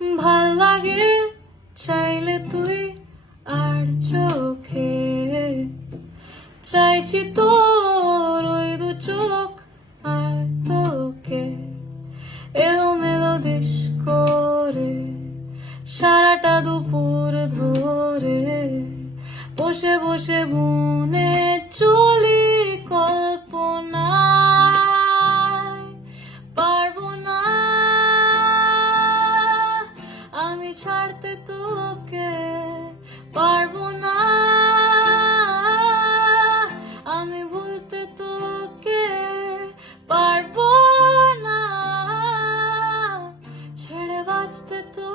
ভাল লাগে চাইলে তুই আর চোখে, চাইছি তোর ওই দু চোখ আর তোকে এলোমেলো দেশ করে সারাটা দুপুর ধরে বসে বসে বুনে চলি কল্পনায়। পারবো না আমি ছাড়তে তোকে, পারবো না আমি ভুলতে তোকে, পারবো না ছেড়ে বাঁচতে তো